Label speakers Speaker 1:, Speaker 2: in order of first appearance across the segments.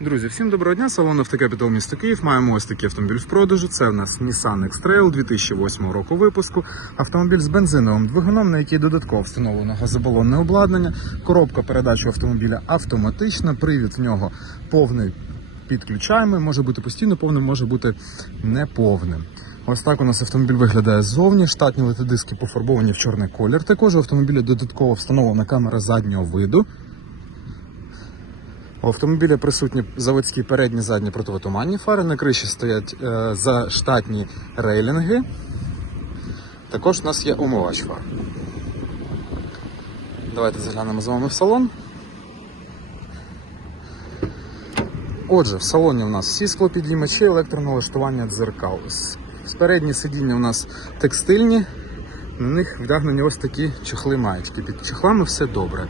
Speaker 1: Друзі, всім доброго дня. Салон Автокапітал місто Київ. Маємо ось такий автомобіль в продажу. Це в нас Nissan X-Trail 2008 року випуску. Автомобіль з бензиновим двигуном, на який додатково встановлено газобалонне обладнання. Коробка передач автомобіля автоматична. Привід в нього повний підключаємий. Може бути постійно повним, може бути неповним. Ось так у нас автомобіль виглядає ззовні. Штатні летодиски пофарбовані в чорний колір. Також у автомобіля додатково встановлена камера заднього виду. У автомобіля присутні заводські передні задні противотуманні фари. На криші стоять е, заштатні рейлінги. Також у нас є умивач фар. Давайте заглянемо з вами в салон. Отже, в салоні у нас всі склопідіймачі, електроналаштування дзеркал. С- Спередні сидіння у нас текстильні, на них вдягнені ось такі чехли маєчки. Під чехлами все добре.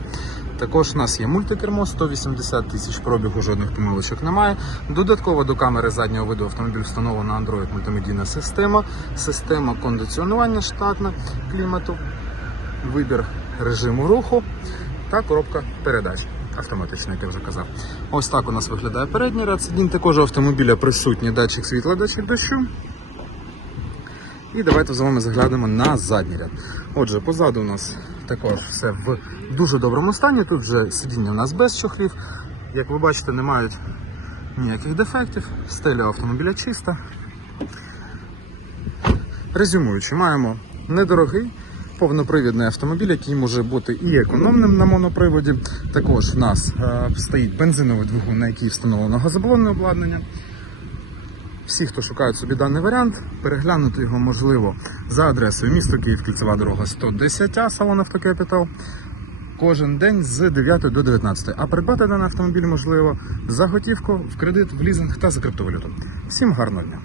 Speaker 1: Також у нас є мультикермо, 180 тисяч пробігу, жодних помилочок немає. Додатково до камери заднього виду автомобіль встановлена Android мультимедійна система, система кондиціонування штатна клімату, вибір режиму руху та коробка передач. Автоматична, як я вже казав. Ось так у нас виглядає передній ряд сидінь. Також у автомобіля присутній датчик світла, датчик дощу. І давайте з вами заглянемо на задній ряд. Отже, позаду у нас також все в дуже доброму стані. Тут вже сидіння у нас без чохлів. Як ви бачите, не мають ніяких дефектів. Стеля автомобіля чиста. Резюмуючи, маємо недорогий повнопривідний автомобіль, який може бути і економним на моноприводі. Також в нас е, стоїть бензиновий двигун, на який встановлено газобалонне обладнання. Всі, хто шукають собі даний варіант, переглянути його можливо за адресою місто Київ, кільцева дорога 110 А, салон Автокапітал. Кожен день з 9 до 19. А придбати даний автомобіль можливо за готівку, в кредит, в лізинг та за криптовалюту. Всім гарного дня!